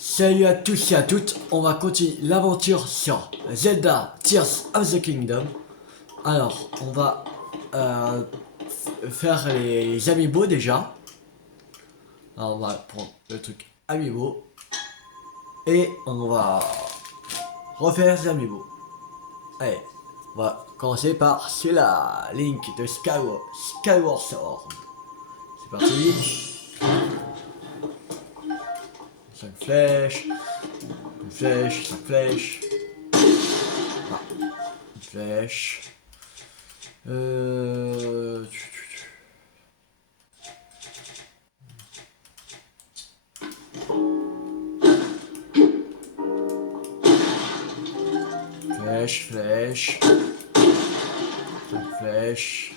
Salut à tous et à toutes, on va continuer l'aventure sur Zelda Tears of the Kingdom. Alors, on va faire les amiibo déjà. Alors, on va prendre le truc amiibo et on va refaire les amiibo. Allez, on va commencer par celui-là, Link de Skyward Sword. C'est parti. 5 flèches, une flèche, 5 flèches. Ah, une flèche. Flèche, flèche. 5 flèches.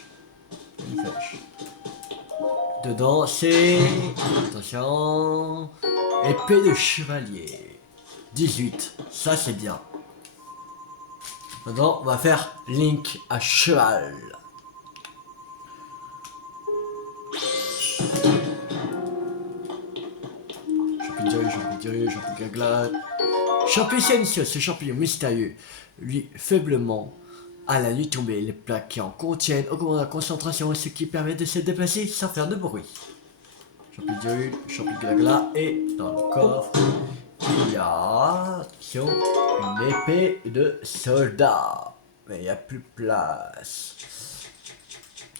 Une flèche. Dedans, c'est... Attention... Épée de chevalier. 18. Ça, c'est bien. Maintenant, on va faire Link à cheval. Champignon, gagla. Champignon, ce champignon mystérieux, lui faiblement à la nuit tombée. Les plaques qui en contiennent augmentent la concentration, ce qui permet de se déplacer sans faire de bruit. Champignon, et dans le coffre, il y a attention, une épée de soldat. Mais il n'y a plus de place.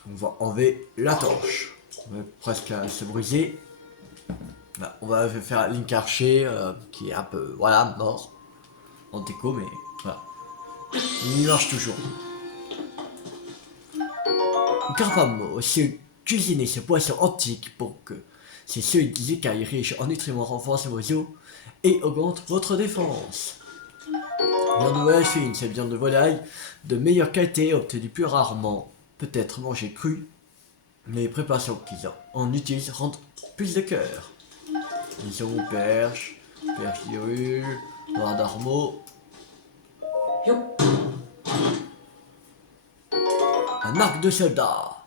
On va enlever la torche. On va presque se briser. Là, on va faire Link Archer qui est un peu voilà mort en déco, mais voilà. Il marche toujours. Garpamo, c'est cuisiner ce poisson antique pour que ces seuils d'écailles riches en nutriments renforcent vos os et augmentent votre défense. Viande de volaille fine, cette viande de volaille de meilleure qualité, obtenue plus rarement, peut être mangée crue. Les préparations qu'ils en utilisent rendent plus de cœur. Ils ont perche d'irule, noir d'armeau. Un arc de soldat.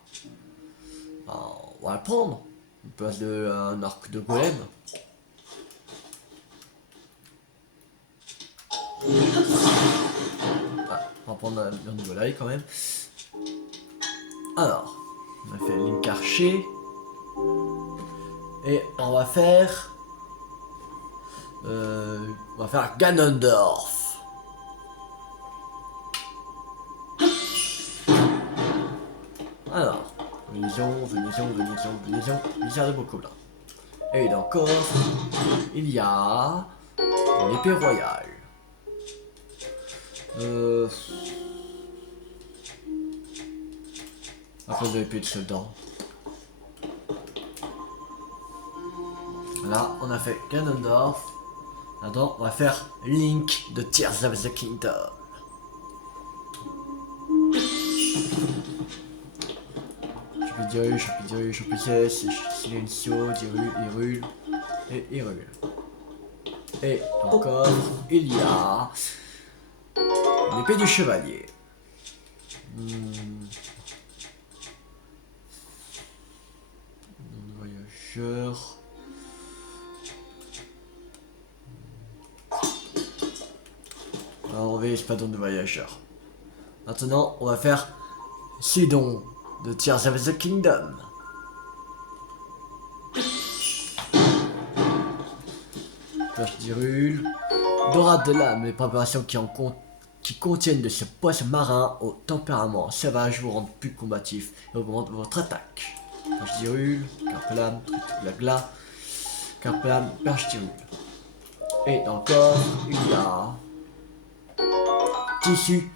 Alors, on va le prendre. En place d'un arc de golem. Ah, on va prendre un viande de volaille quand même. Alors, on a fait Link Archer. Et on va faire... Ganondorf. Alors, venison, bizarre de beaucoup là. Et dans le coffre, il y a une épée royale. Après de l'épée de soldat. Là, on a fait Ganondorf. Maintenant, on va faire Link de Tears of the Kingdom. Champignon, silencio, Hyrule et Hyrule. Et dans le coffre, il y a l'épée du chevalier. Voyageur. Alors, on va espadon de voyageur. Maintenant, on va faire Sidon de Tears of the Kingdom. Perche d'Hyrule. Dorade de l'âme, les préparations qui contiennent de ce poisson marin au tempérament sauvage vous rendent plus combatif et augmentent votre attaque. Perche d'Hyrule, carpe-lame, gla, carpe-lame, perche d'Hyrule. Et dans le corps, il y a tissu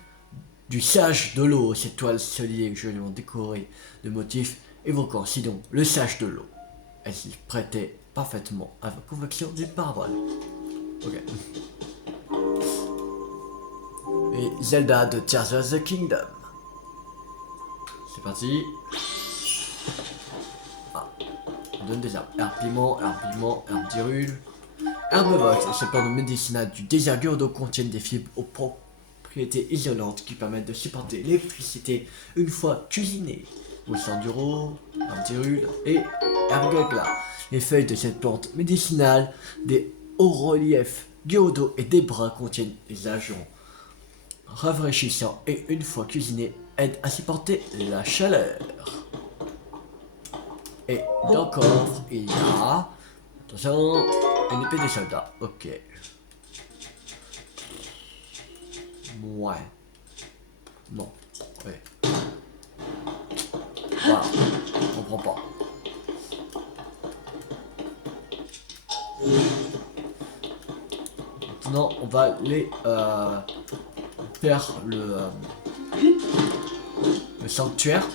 du sage de l'eau, cette toile solide joliment décorée de motifs évoquant Sidon, le sage de l'eau. Elle s'y prêtait parfaitement à la convection d'une parabole. Ok. Et Zelda de Tears of the Kingdom. C'est parti. Ah, on donne des herbes. Herbe piment, herbe d'Hyrule. Herbevox, ces plantes médicinales du désert Gyudo contiennent des fibres aux propriétés isolantes qui permettent de supporter l'électricité une fois cuisinées. Au sein du rôle, herbe d'Hyrule et herbe gagla. Les feuilles de cette plante médicinale hauts reliefs du haut dos et des bras contiennent des agents rafraîchissants et une fois cuisinés aident à supporter la chaleur. Et dans le coffre, il y a, attention, une épée des soldats. Ok. Ouais. Non. Ouais. Voilà. Je comprends pas. Maintenant, on va aller faire le sanctuaire.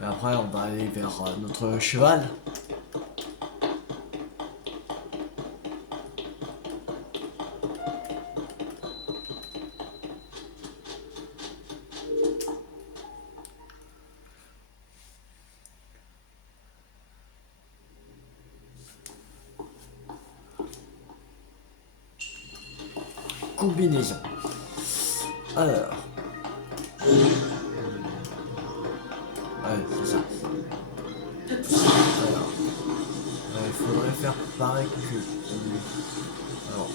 Et après, on va aller vers notre cheval. Combinaison. Alors. Ouais, c'est ça. Alors. Il faudrait faire pareil que lui. Alors.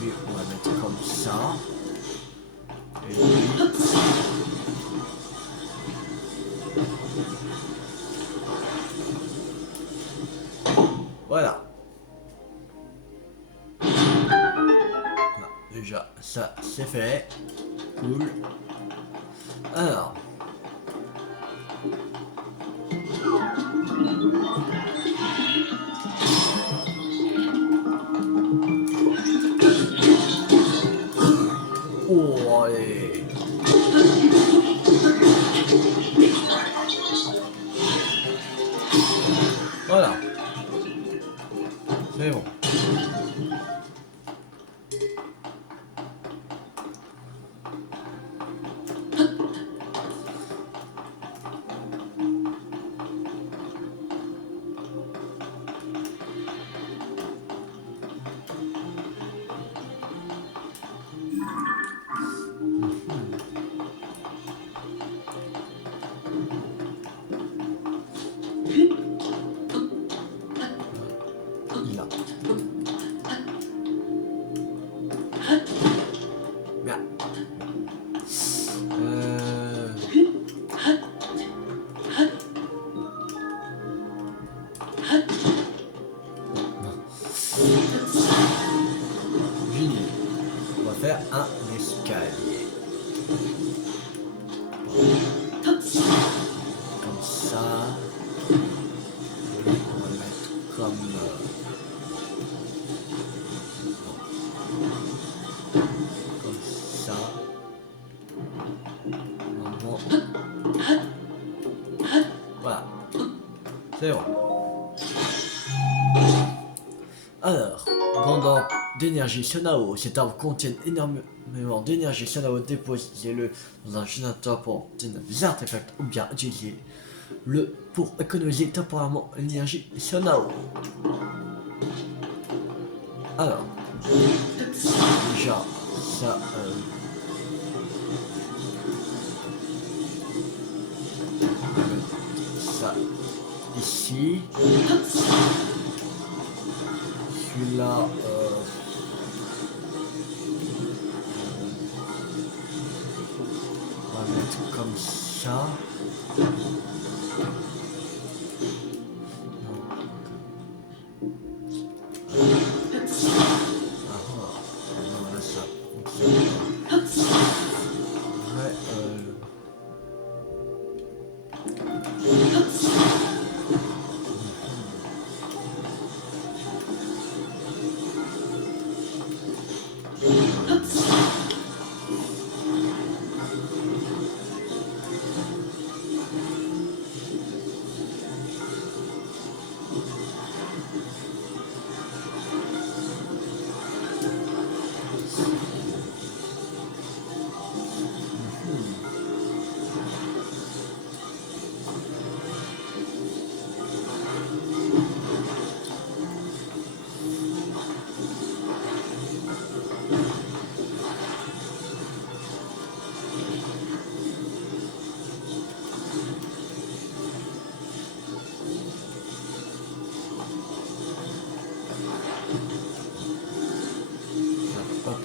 Lui, on va mettre comme ça. Et lui. Voilà. Déjà, ça c'est fait. Cool. Alors. Oh, allez. Voilà. C'est bon. Là. Bien. Génial. On va faire un escalier. Comme ça. On va le mettre comme... comme ça. Bon. Voilà. C'est bon. Alors, grande d'énergie Sonao. Cet arbre contient énormément d'énergie Sonao. Déposez-le dans un générateur pour obtenir des artefacts ou bien utilisez-le pour économiser temporairement l'énergie Sonao. Alors, déjà, ça... ça ici. Celui-là, on va mettre comme ça. Voilà ça. Ouais,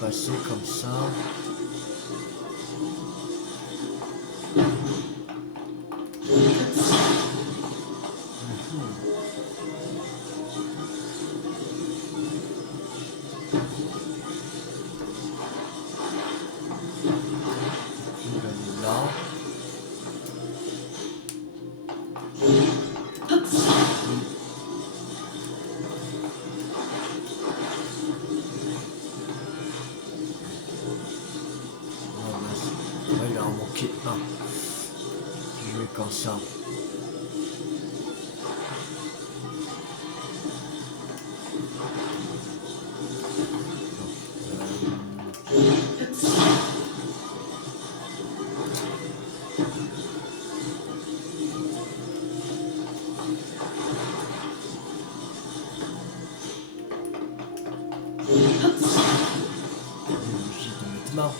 passer comme ça. Là. Ouais, il a en manqué un. Je vais comme ça. Maintenant.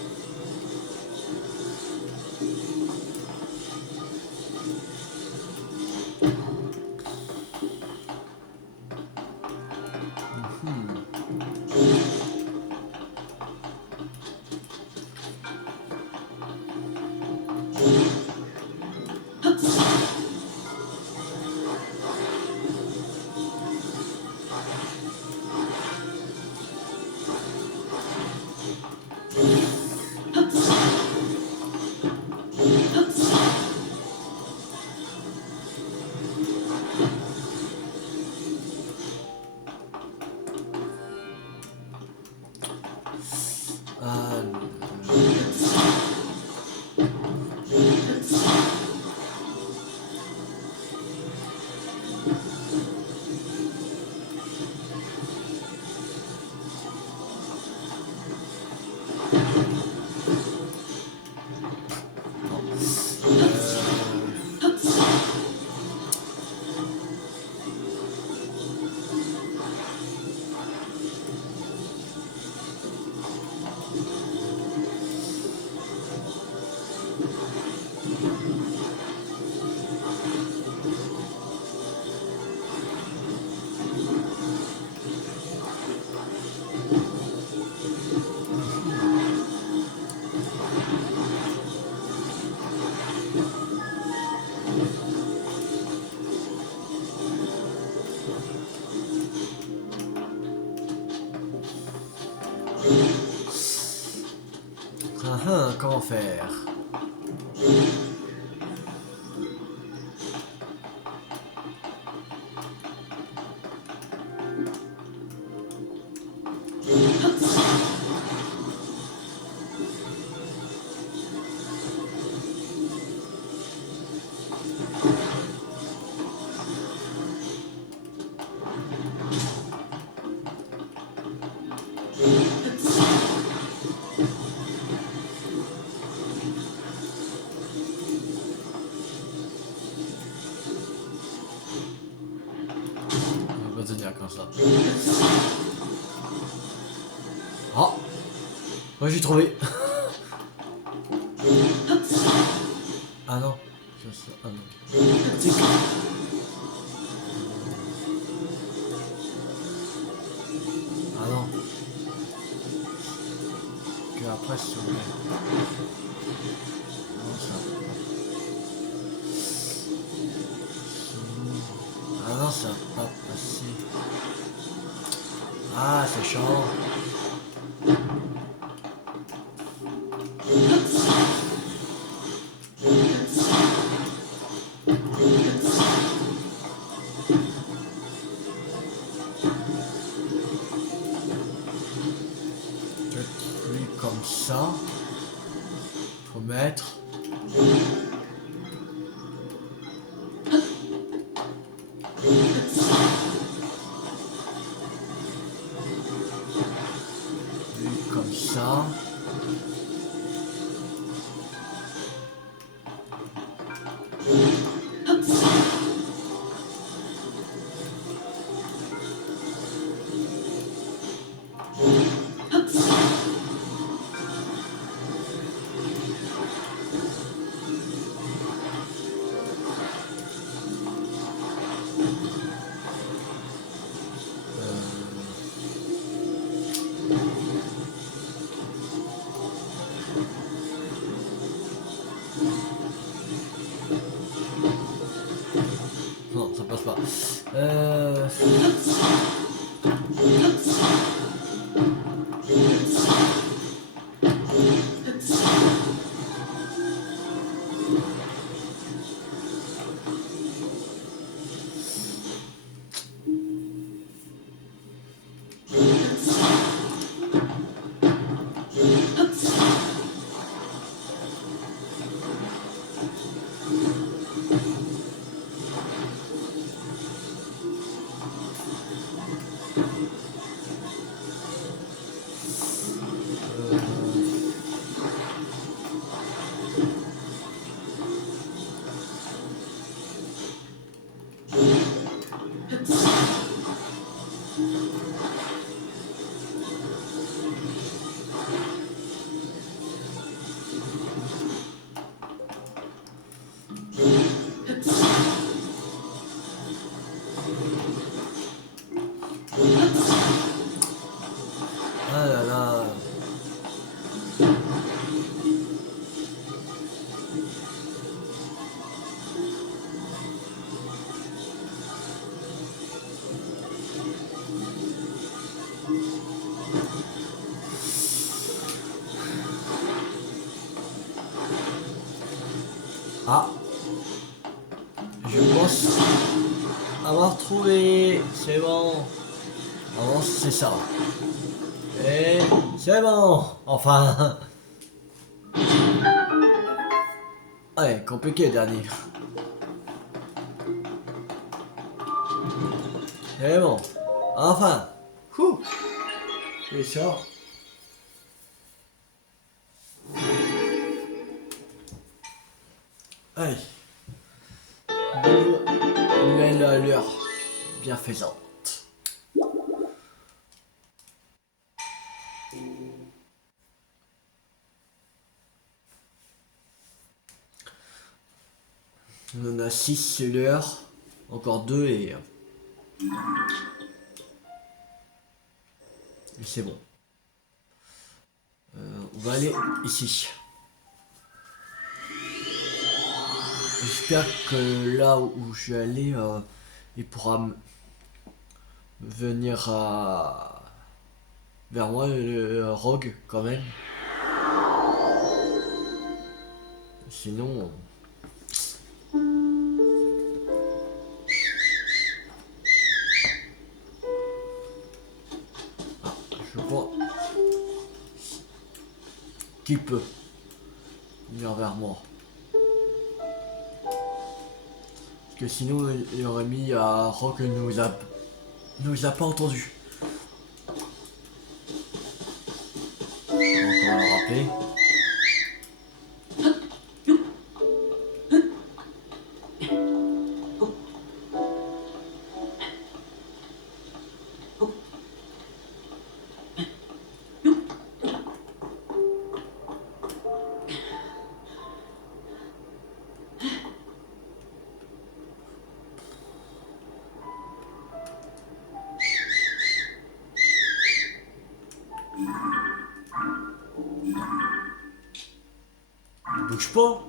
Comment faire? On va tenir comme ça. Oh! Moi j'ai trouvé. Ah non. Ah non. Ah non. Que après si on met. Non ça. Ah non ça va pas passer. Ah c'est chiant. Comme ça, faut mettre lui comme ça. Ah là là. Ah, je pense avoir trouvé. C'est bon. Avant, c'est ça. Et c'est bon. Enfin. Ouais, compliqué dernier. C'est bon. Enfin. Ouh. C'est ça. Allez. Nouvelle allure bienfaisante. On en a 6 c'est l'heure. Encore 2 et c'est bon. On va aller ici. J'espère que là où je vais aller, il pourra venir vers moi, le rogue, quand même. Sinon... Ah, je vois qui peut venir vers moi. Parce que sinon, il aurait mis à Rogue nous a pas entendu. On va encore le rappeler. Bouge pas.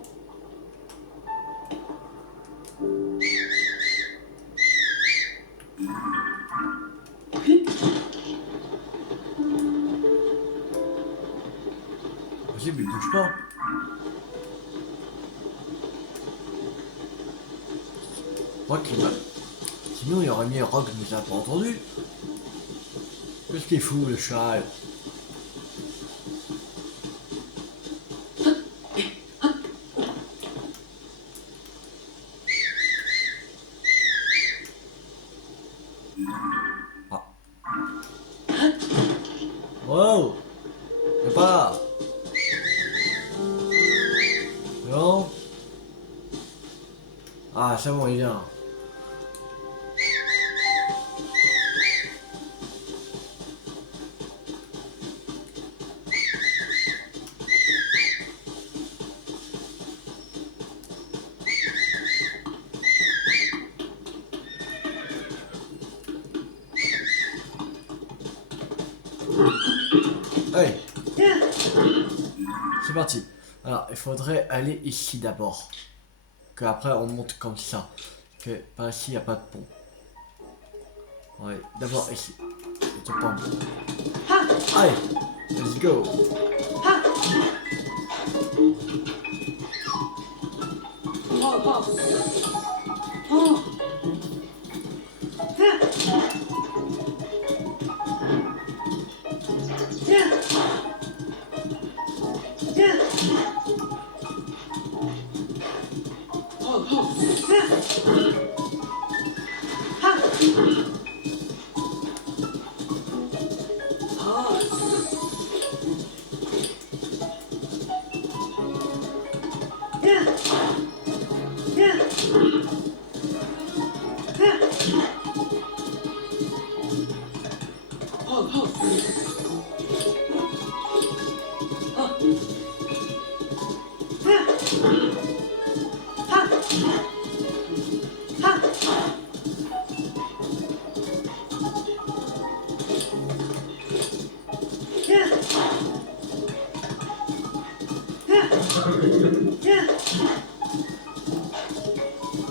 Vas-y, mais bouge pas. Moi qui va. Sinon, il aurait mis Rogue nous a pas entendu. Qu'est-ce qu'il fout, le chat? Ah. Wow. C'est pas là. Non. Ah, c'est bon, il vient. Allez. C'est parti. Alors, il faudrait aller ici d'abord. Que après on monte comme ça. Que par ici, il n'y a pas de pont. Ouais, d'abord ici. C'est pas bon. Allez, let's go.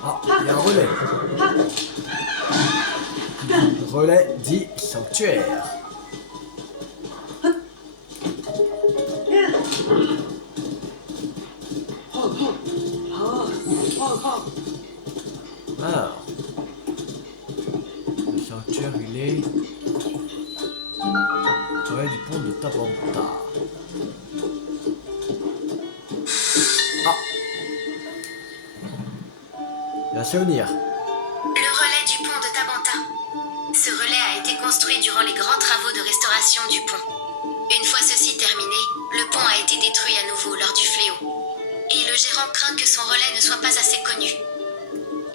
Ah, il y a un relais. Relais dit sanctuaire. Alors, le sanctuaire il est ouais, du pont de Tabanta. Ah, il y a un souvenir. Le relais du pont de Tabanta. Ce relais a été construit durant les grands travaux de restauration du pont. Une fois ceci terminé, le pont a été détruit à nouveau lors du fléau. Et le gérant craint que son relais ne soit pas assez connu.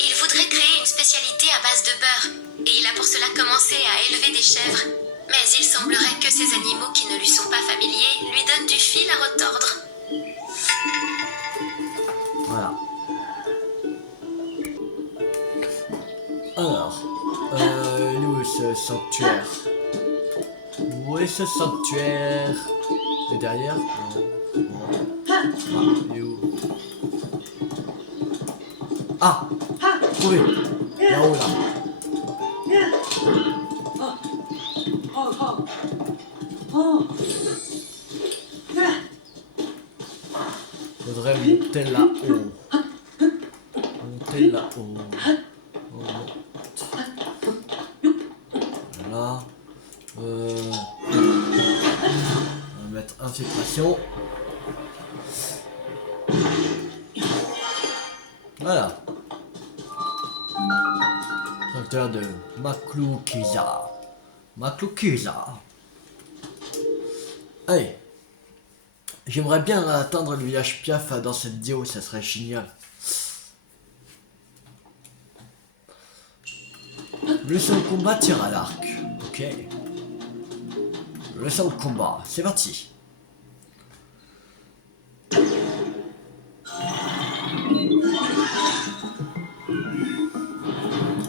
Il voudrait créer une spécialité à base de beurre, et il a pour cela commencé à élever des chèvres. Mais il semblerait que ces animaux qui ne lui sont pas familiers lui donnent du fil à retordre. Voilà. Alors, où est ce sanctuaire? Où est ce sanctuaire? C'est derrière? Non. Ah, il est où? Ah! Trouvé! Là-haut, là. Faudrait monter là-haut. Monter là-haut. On monte. Voilà. On va mettre infiltration. Voilà. Sanctuaire de Makloukiza. Makloukiza. Allez. J'aimerais bien atteindre le village Piaf dans cette vidéo, ça serait génial. Leçon de combat, tir à l'arc. Ok. Leçon de combat, c'est parti.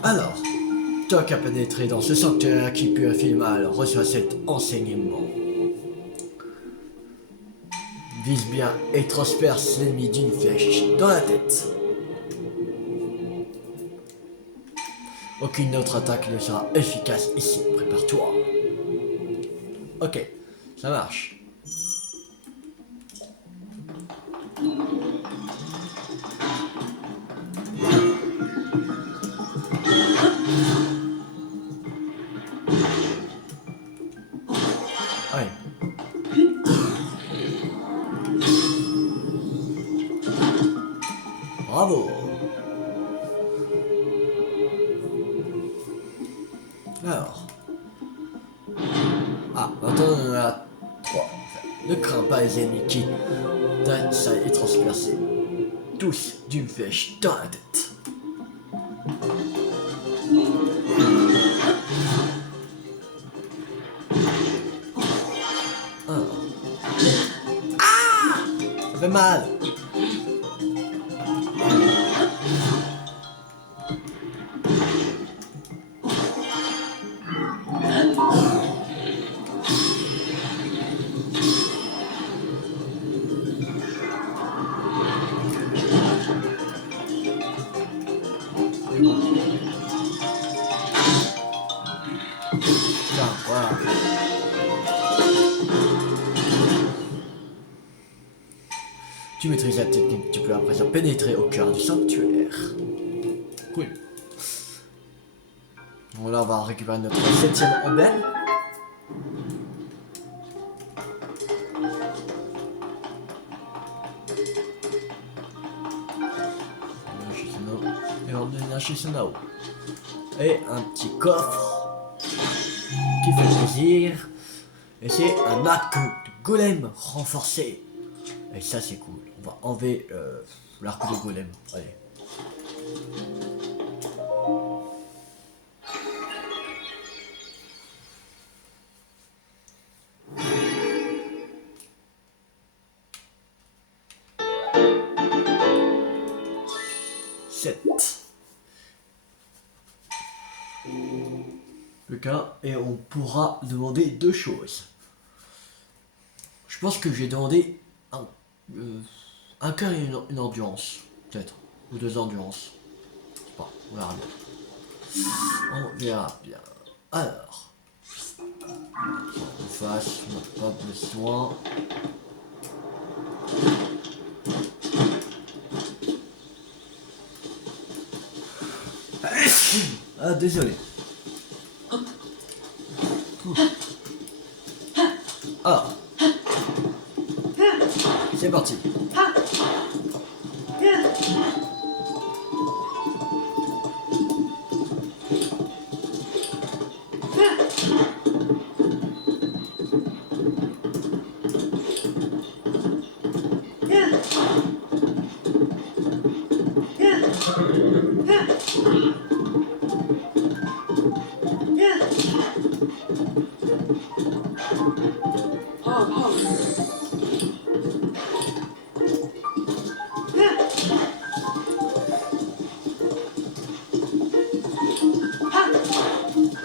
Alors, toi qui as pénétré dans ce sanctuaire qui peut faire mal, reçois cet enseignement. Vise bien et transperce l'ennemi d'une flèche dans la tête. Aucune autre attaque ne sera efficace ici, prépare-toi. Ok, ça marche. Allez. Bravo. Alors. Ah, maintenant on en a 3. Ne crains pas les ennemis qui ça est transpercé. Tous d'une flèche dans la tête. Ah, ça fait mal. Tu maîtrises la technique, tu peux à présent pénétrer au cœur du sanctuaire. Cool. Bon là on va récupérer notre 7ème embelle. Et on donne chez Sonao. Et un petit coffre qui fait plaisir. Et c'est un arc de golem renforcé. Et ça c'est cool. On va enlever l'arc de golem. Allez. Le cas et on pourra demander 2 choses. Je pense que j'ai demandé un cœur et une endurance, peut-être, ou 2 endurances. Je sais pas, on verra bien. On verra bien. Alors, en face, on n'a pas besoin. Ah, désolé. Ah. C'est parti.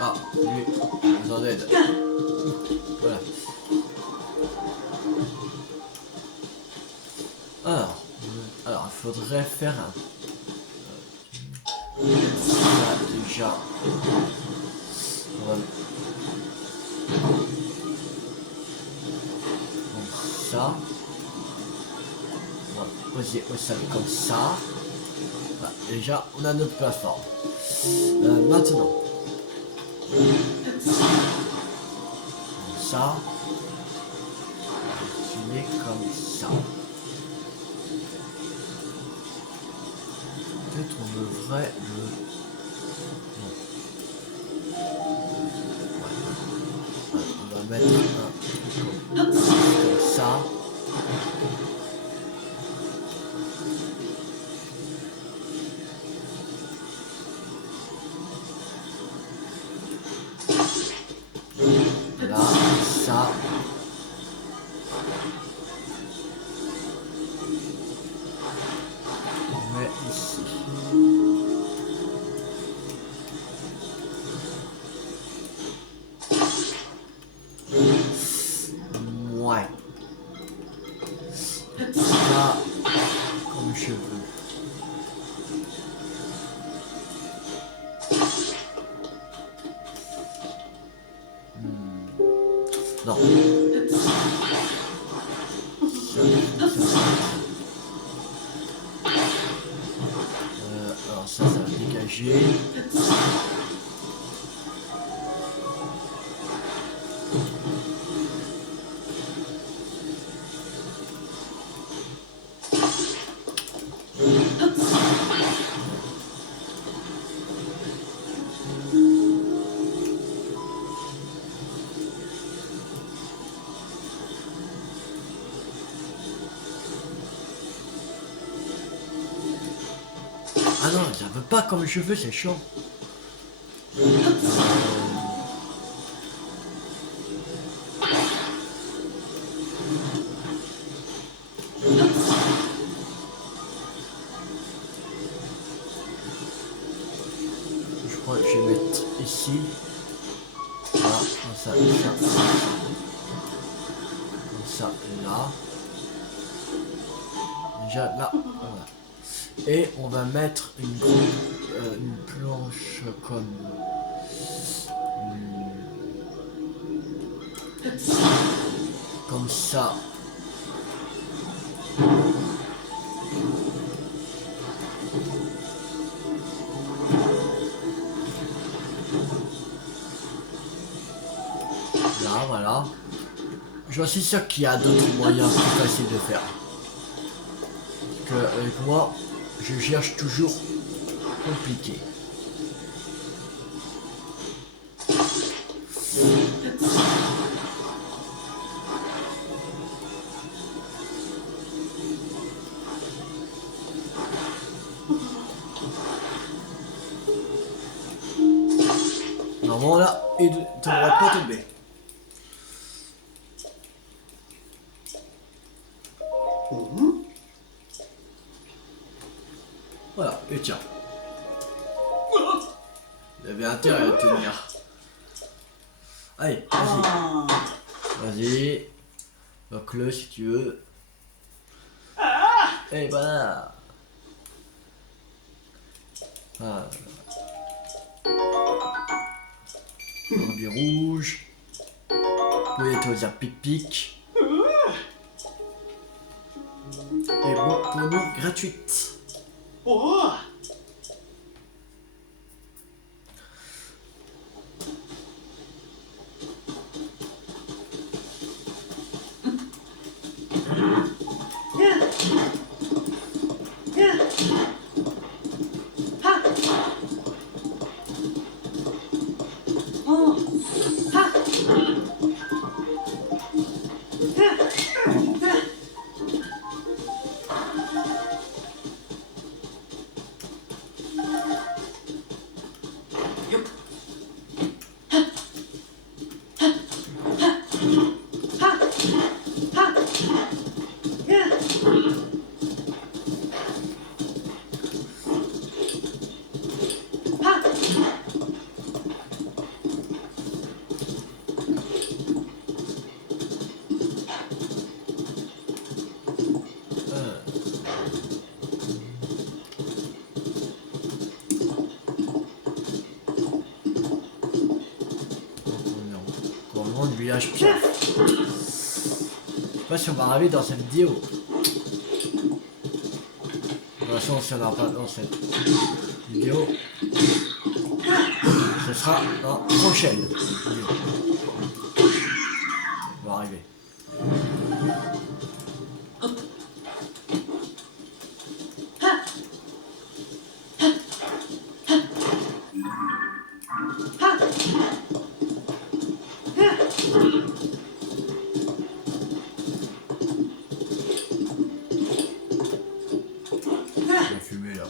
Ah, lui, besoin d'aide. Voilà. Alors, il faudrait faire un... ça, déjà... Voilà. Comme ça. On va poser au sol comme ça. Voilà, déjà, on a notre plateforme. Maintenant. Comme ça. Continuer comme ça. Peut-être on devrait le... Non. Ouais. On va mettre un truc comme ça. Là, ça. On met ici. Ouais. Ça, comme je veux. Non. Alors ça va dégager. Ah non, ça veut pas comme je veux, c'est chaud. Je crois que je vais mettre ici. Voilà, comme ça, comme ça, là. Déjà là, voilà. Et on va mettre une planche comme ça. J'en suis sûr qu'il y a d'autres moyens plus faciles de faire. Parce que avec moi, je cherche toujours compliqué. Normalement là, il ne devrait pas tomber. Voilà, et tiens. Il avait intérêt à tenir. Allez, vas-y. Vas-y. Bloque-le si tu veux. Et voilà. Voilà. Du rouge. Oui, tu vas dire pic-pic. Et bon, pour nous, gratuite. Oh. Du village Piaf. Je sais pas si on va arriver dans cette vidéo. De toute façon, si on n'en pas dans cette vidéo, ce sera dans la prochaine vidéo. On va arriver. La fumée là.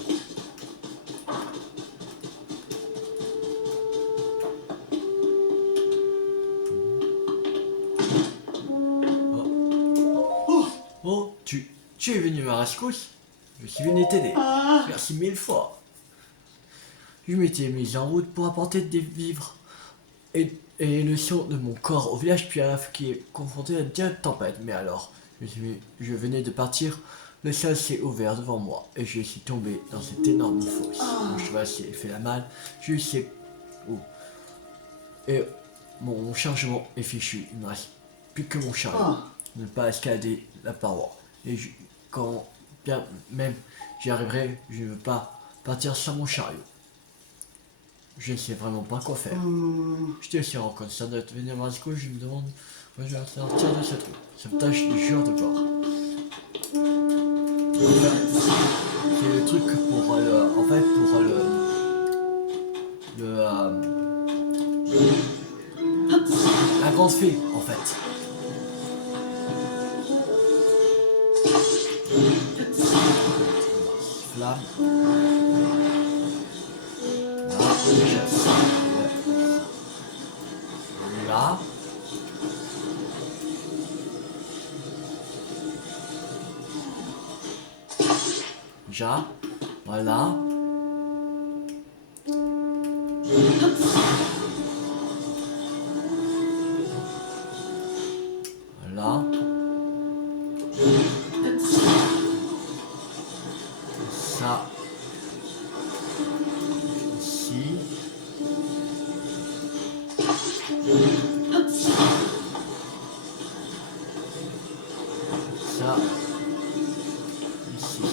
Oh, tu es venu à ma rescousse? Je suis venu t'aider. Merci 1000 fois. Je m'étais mis en route pour apporter des vivres et le son de mon corps au village Piaf qui est confronté à une terrible tempête. Mais alors, je venais de partir, le ciel s'est ouvert devant moi et je suis tombé dans cette énorme fosse. Mon cheval s'est fait la malle, je sais où. Et mon chargement est fichu, il ne me reste plus que mon chariot. Ne pas escalader la paroi. Et quand bien même j'y arriverai, je ne veux pas partir sans mon chariot. Je ne sais vraiment pas quoi faire. Je suis reconnaissant d'être venu à ma rescousse, je me demande quand je vais sortir de cette route. Ça me tâche du jour de corps. C'est le truc pour en fait pour la grande fée en fait. Flamme. Là, déjà ça. Là. Déjà. Voilà. Voilà. Ça. Ici. Ça. Ici.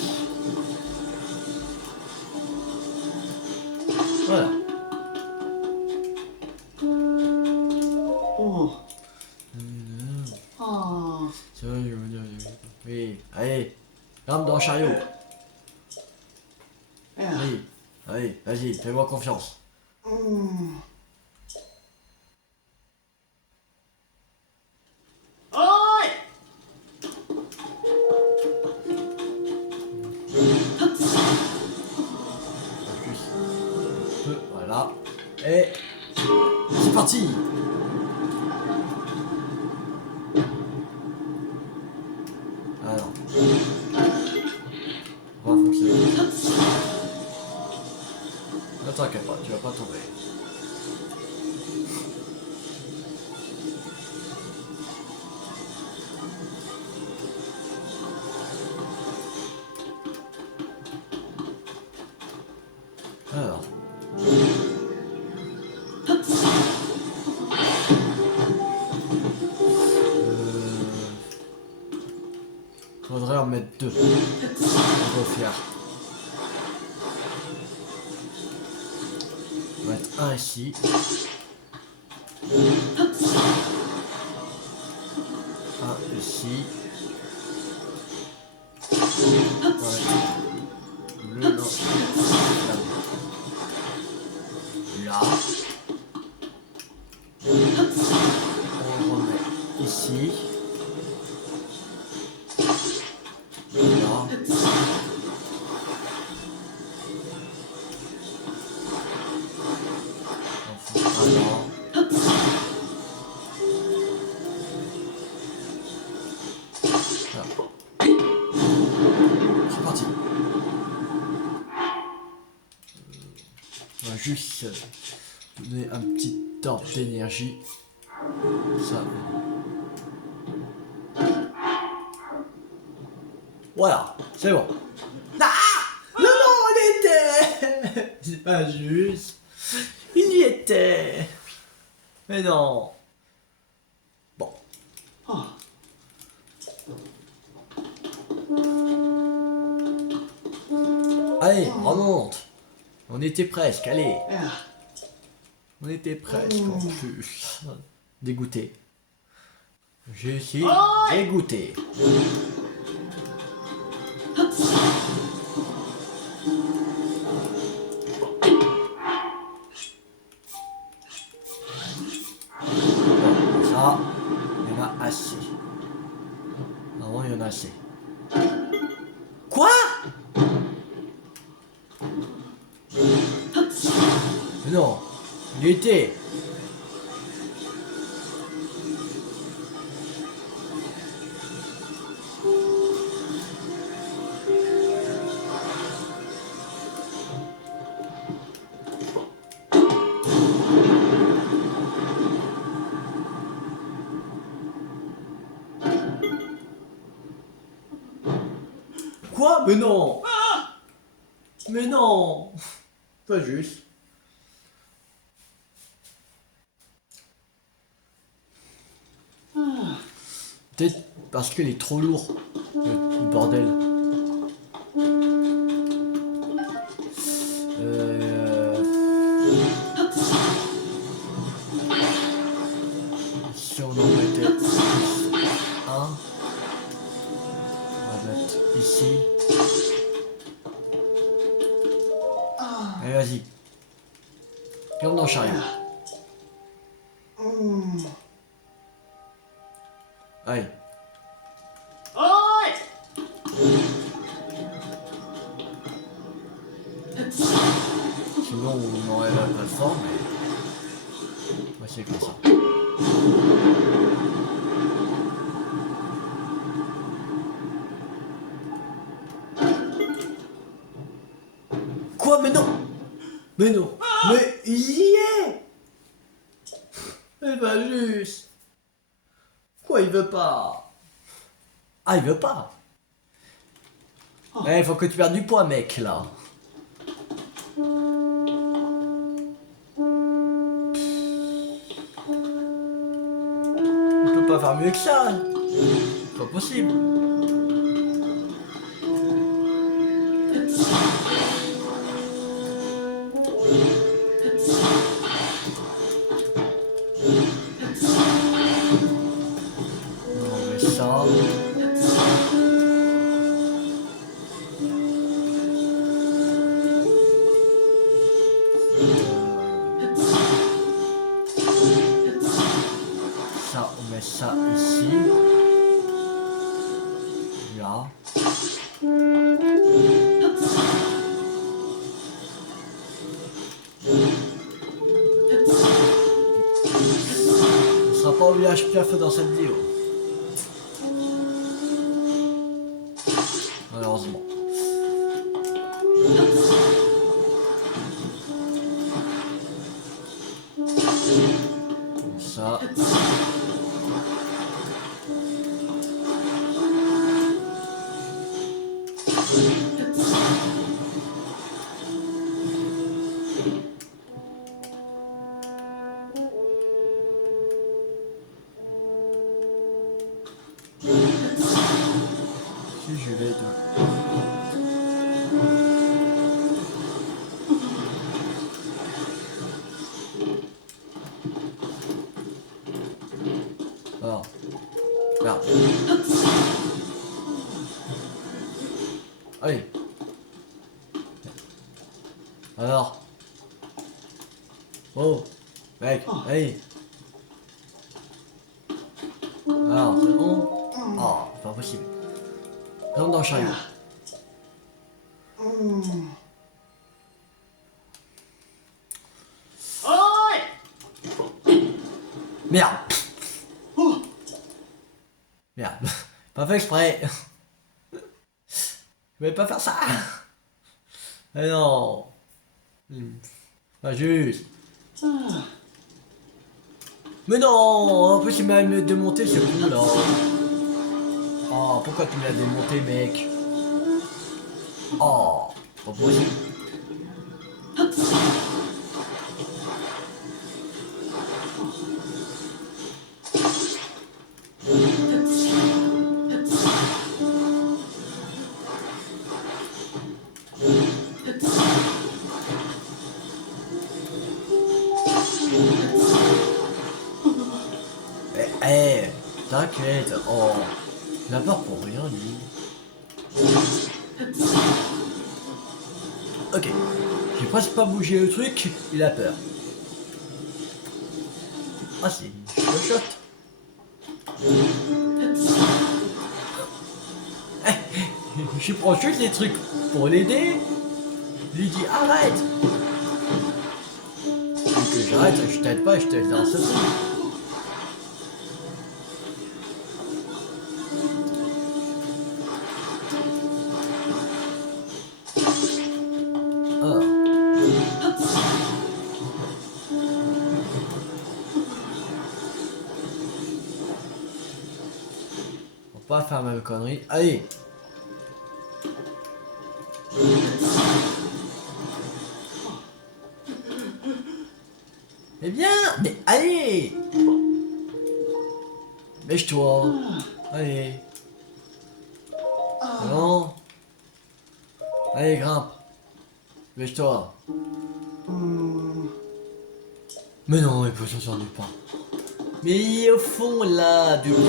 Allez, grimpe dans le chariot. Ja. Allez, allez, vas-y, fais-moi confiance. Hoi! Juste un peu, voilà. Et c'est parti. Alors, on va fonctionner. Ne t'inquiète pas, tu vas pas tomber. Alors. Faudrait en mettre deux. On va faire. On va mettre un ici. Un ici. On va mettre le là. Là. On remet ici. Là. On fera là. Voilà. C'est parti. On va juste donner un petit temps d'énergie. Ça. Voilà, c'est bon. Ah non, non, on était. C'est pas juste. Il y était. Mais non. Bon. Oh. Allez, remonte. On était presque, allez. Ja. On était presque en plus. Dégoûté. Je suis dégoûté. Ça, il y en a assez. Normalement, il y en a assez. Quoi? Mais non, il était. Quoi? Mais non! Mais non! Pas juste. Peut-être parce qu'il est trop lourd, le bordel. Si on en mettait un, on va mettre ici. Allez, vas-y. Comme dans le chariot. Allez. Hoi! Sinon, on enlève la plateforme. Mais... ouais, c'est comme ça. Quoi? Mais non! Mais non! Mais il y est! Mais pas juste! Quoi, il veut pas? Ah, il veut pas? Il faut que tu perdes du poids, mec, là. On peut pas faire mieux que ça. C'est pas possible. On met ça. On sera pas au village Piaf dans cette vidéo. Malheureusement. Comme ça. Si je vais de... Alors, regarde. Allez. Alors. Oh, mec, allez. Alors, c'est bon. Oh, c'est pas possible. Rentre dans le chariot. Merde. Merde. Pas fait exprès. Je voulais pas faire ça. Mais non. Pas juste. Mais non. En plus il m'a démonté ce coup là. Oh, pourquoi tu m'as démonté, mec? Oh, pas possible. Eh, t'inquiète. Oh, il a peur pour rien, lui. Ok, j'ai presque pas bougé le truc, il a peur. Ah, c'est une chochotte. Je prends juste les trucs pour l'aider. Je lui dis arrête. Et que j'arrête, je t'aide pas, je te laisse dans ce truc. Ah. Faut pas faire la même connerie. Allez. Eh bien, mais allez. Mèche-toi. Allez. Non. Allez, grimpe. Mèche-toi. Mais non, il peut s'en sortir pas. Mais il est au fond là, du con.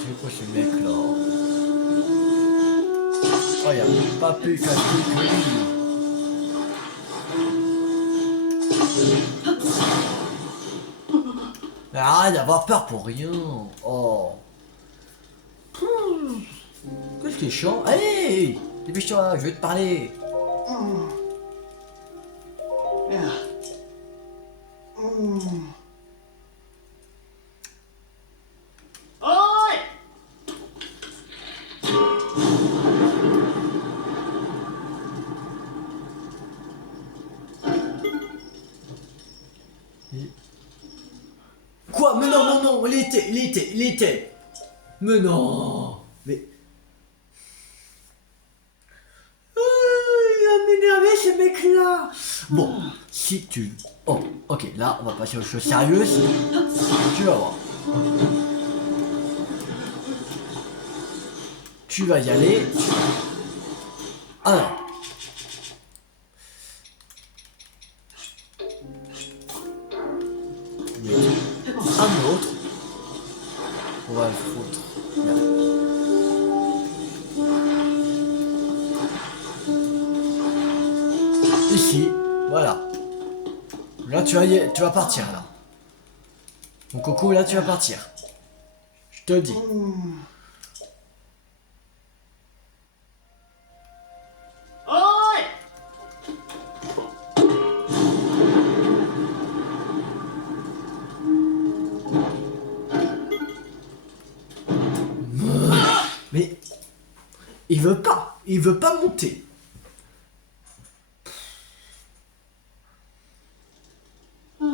C'est quoi ce mec là? Oh, y'a pas plus qu'un truc que lui. Mais arrête d'avoir peur pour rien. Oh. Qu'est-ce qui est chiant? Allez, dépêche-toi, je vais te parler. Quoi? Mais non, non, non, il était. Mais non. Mais... il va m'énerver ce mec-là. Bon, si tu... Oh, ok, là, on va passer aux choses sérieuses. Tu vas voir. Tu vas y aller. Alors. Un autre. On va le foutre. Là. Ici, voilà. Là tu vas partir là. Mon coco, là tu vas partir. Je te le dis. Mais il veut pas monter. Oh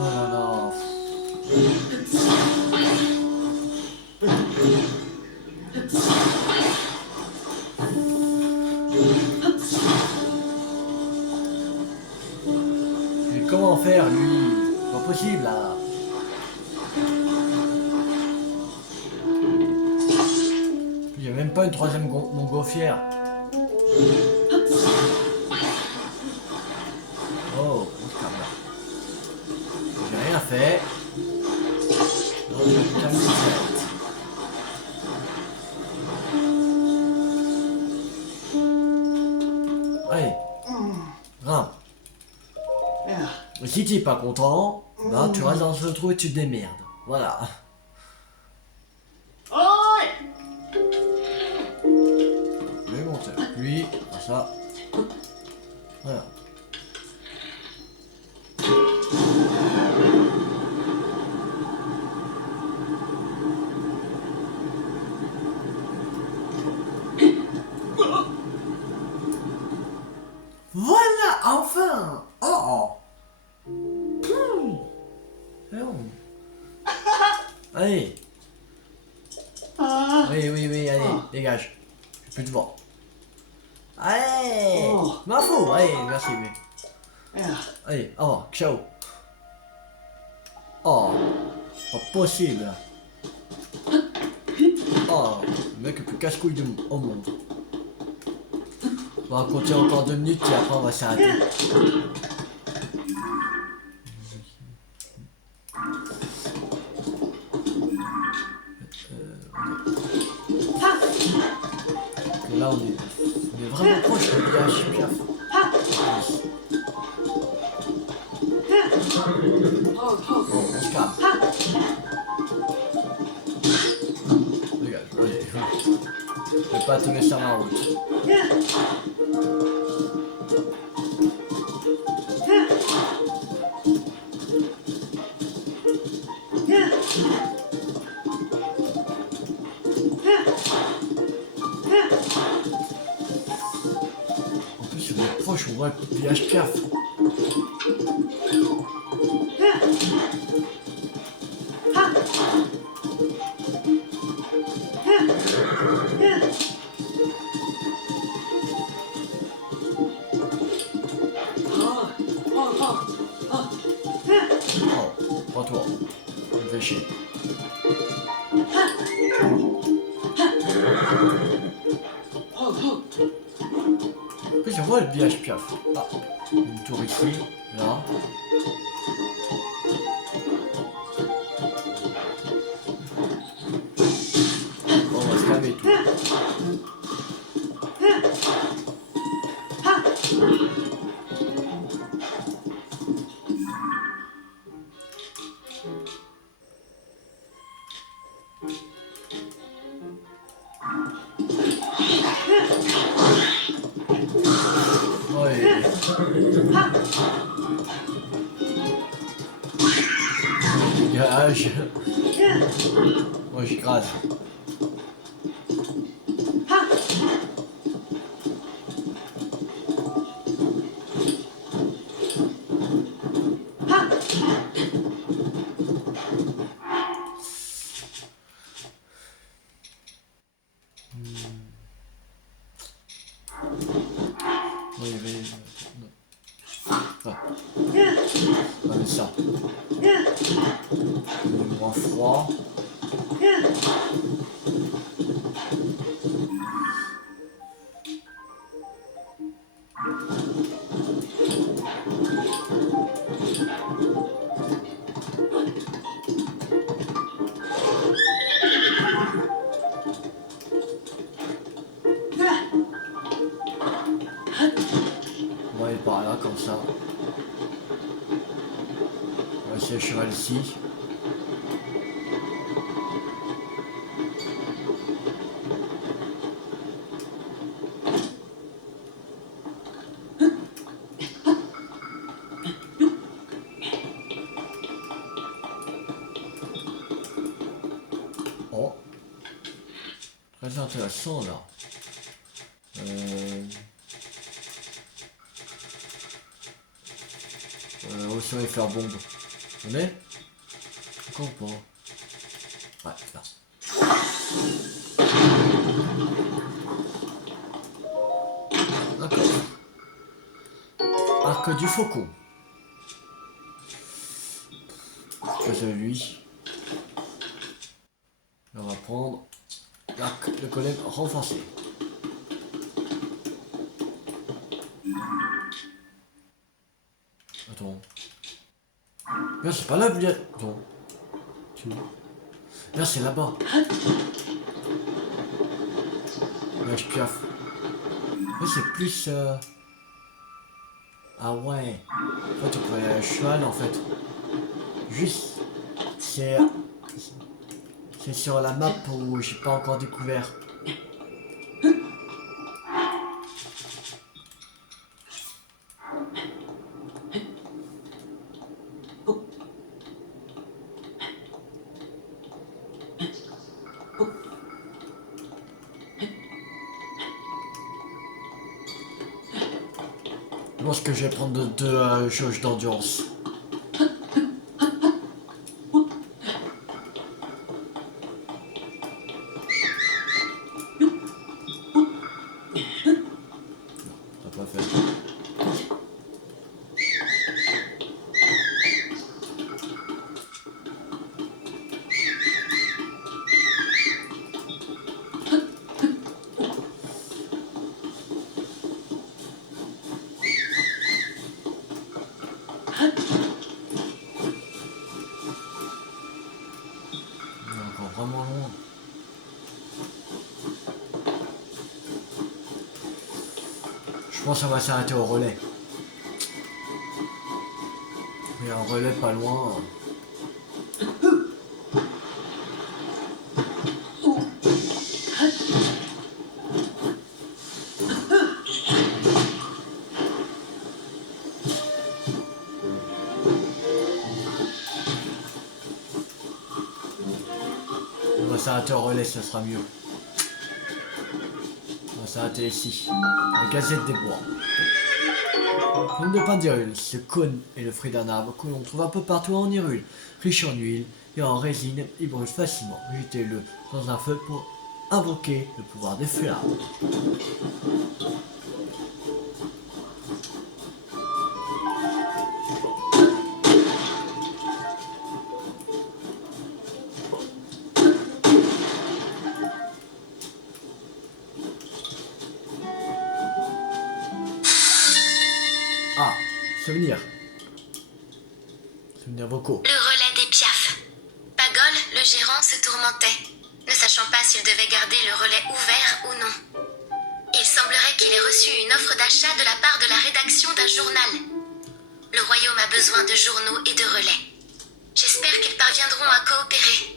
là là. Mais comment faire lui? Pas possible là. Il n'y a même pas une troisième montgolfière. Oh, on se calme là. J'ai rien fait. Non, je vais terminer direct. Allez, grimpe. Et si tu n'es pas content, bah tu restes dans ce trou et tu te démerdes. Voilà. Je vais monter. Lui, comme ça. Voilà. Voilà, enfin. Oh. C'est bon. Allez. Oui, allez, dégage. J'ai plus de vent. Allez. M'en fous. Allez, merci, oui. Allez, au revoir, ciao. Oh, pas possible. Oh, le mec le plus casse-couille au monde. On va compter encore 2 minutes et après on va s'arrêter. Là on est vraiment proche de village Piaf. Bon, on se calme. Dégage, allez. Je vais pas te mettre sur la route. En plus on est proche, on voit le village Piaf. Oh, pas toi. Ça me fait chier. En plus, on voit le village Piaf. Ah, une tour ici, là. Bon, on va se calmer tout. Ouais. Dégage. Moi j'écrase. Oui, mais... non. Ah. Ah, mais ça. Moins froid. On va aller par là, comme ça. On va essayer le cheval ici. Très intéressant là. Où sont les faire bombe? On est? Encore pas. Ouais, là. D'accord. Arc du faucon. C'est lui. On va prendre l'arc de golem renforcé. Attends. Là, c'est pas là, bien. Attends. Là, c'est là-bas. Là, je piaffe. Là, c'est plus. Ah ouais. En fait, on peut aller à cheval, en fait. Juste. C'est sur la map où j'ai pas encore découvert. Je pense que je vais prendre deux jauges d'endurance. T'as pas fait. On est encore vraiment loin. Je pense qu'on va s'arrêter au relais. Il y a un relais pas loin. On va s'arrêter au relais, ça sera mieux. On va s'arrêter ici. La Gazette des Bois. Cône de pin d'Hyrule. Ce cône est le fruit d'un arbre que l'on trouve un peu partout en Hyrule. Riche en huile et en résine, il brûle facilement. Jetez-le dans un feu pour invoquer le pouvoir des flammes. Ah, souvenirs. Souvenirs vocaux. Le relais des piafs. Pagol, le gérant, se tourmentait, ne sachant pas s'il devait garder le relais ouvert ou non. Il semblerait qu'il ait reçu une offre d'achat de la part de la rédaction d'un journal. Le royaume a besoin de journaux et de relais. J'espère qu'ils parviendront à coopérer.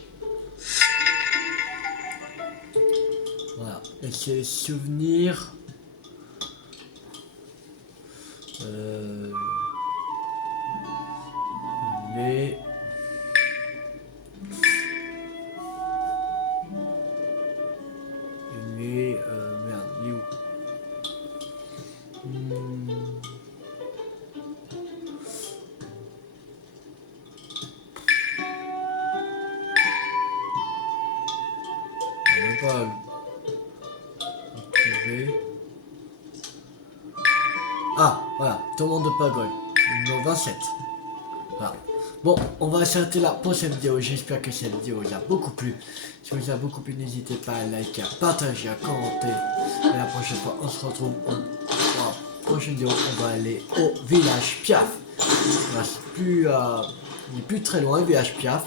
Voilà. Et c'est souvenirs. Les. Merde, il est où? On va pas trouver. Ah, voilà, tourmente de Pagol, numéro 27. Voilà. Bon, on va s'arrêter là pour cette vidéo. J'espère que cette vidéo vous a beaucoup plu. Si vous a beaucoup plu, n'hésitez pas à liker, à partager, à commenter. Et la prochaine fois, on se retrouve pour la prochaine vidéo. On va aller au village Piaf. Voilà, il est plus très loin, le village Piaf.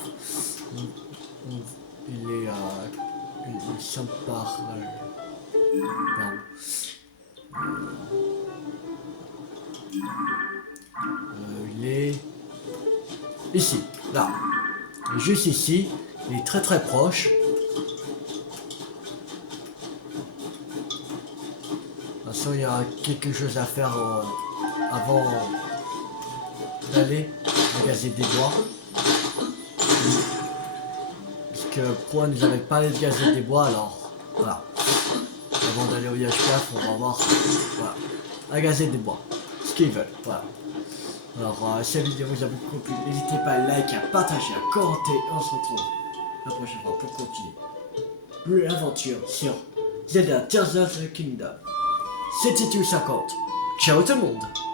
Il est il semble par. Il est ici, là. Il est juste ici. Il est très très proche. De toute façon, il y a quelque chose à faire avant d'aller à Gazette des Bois. Parce que pourquoi nous avait parlé de Gazette des Bois, alors voilà. Avant d'aller au IHPF, on va voir, voilà, la Gazette des Bois, ce qu'ils veulent, voilà. Alors, si la vidéo vous a beaucoup plu, n'hésitez pas à liker, à partager, à commenter, et on se retrouve la prochaine fois pour continuer l'aventure sur Zelda Tears of the Kingdom. C'était tout 50. Ciao tout le monde!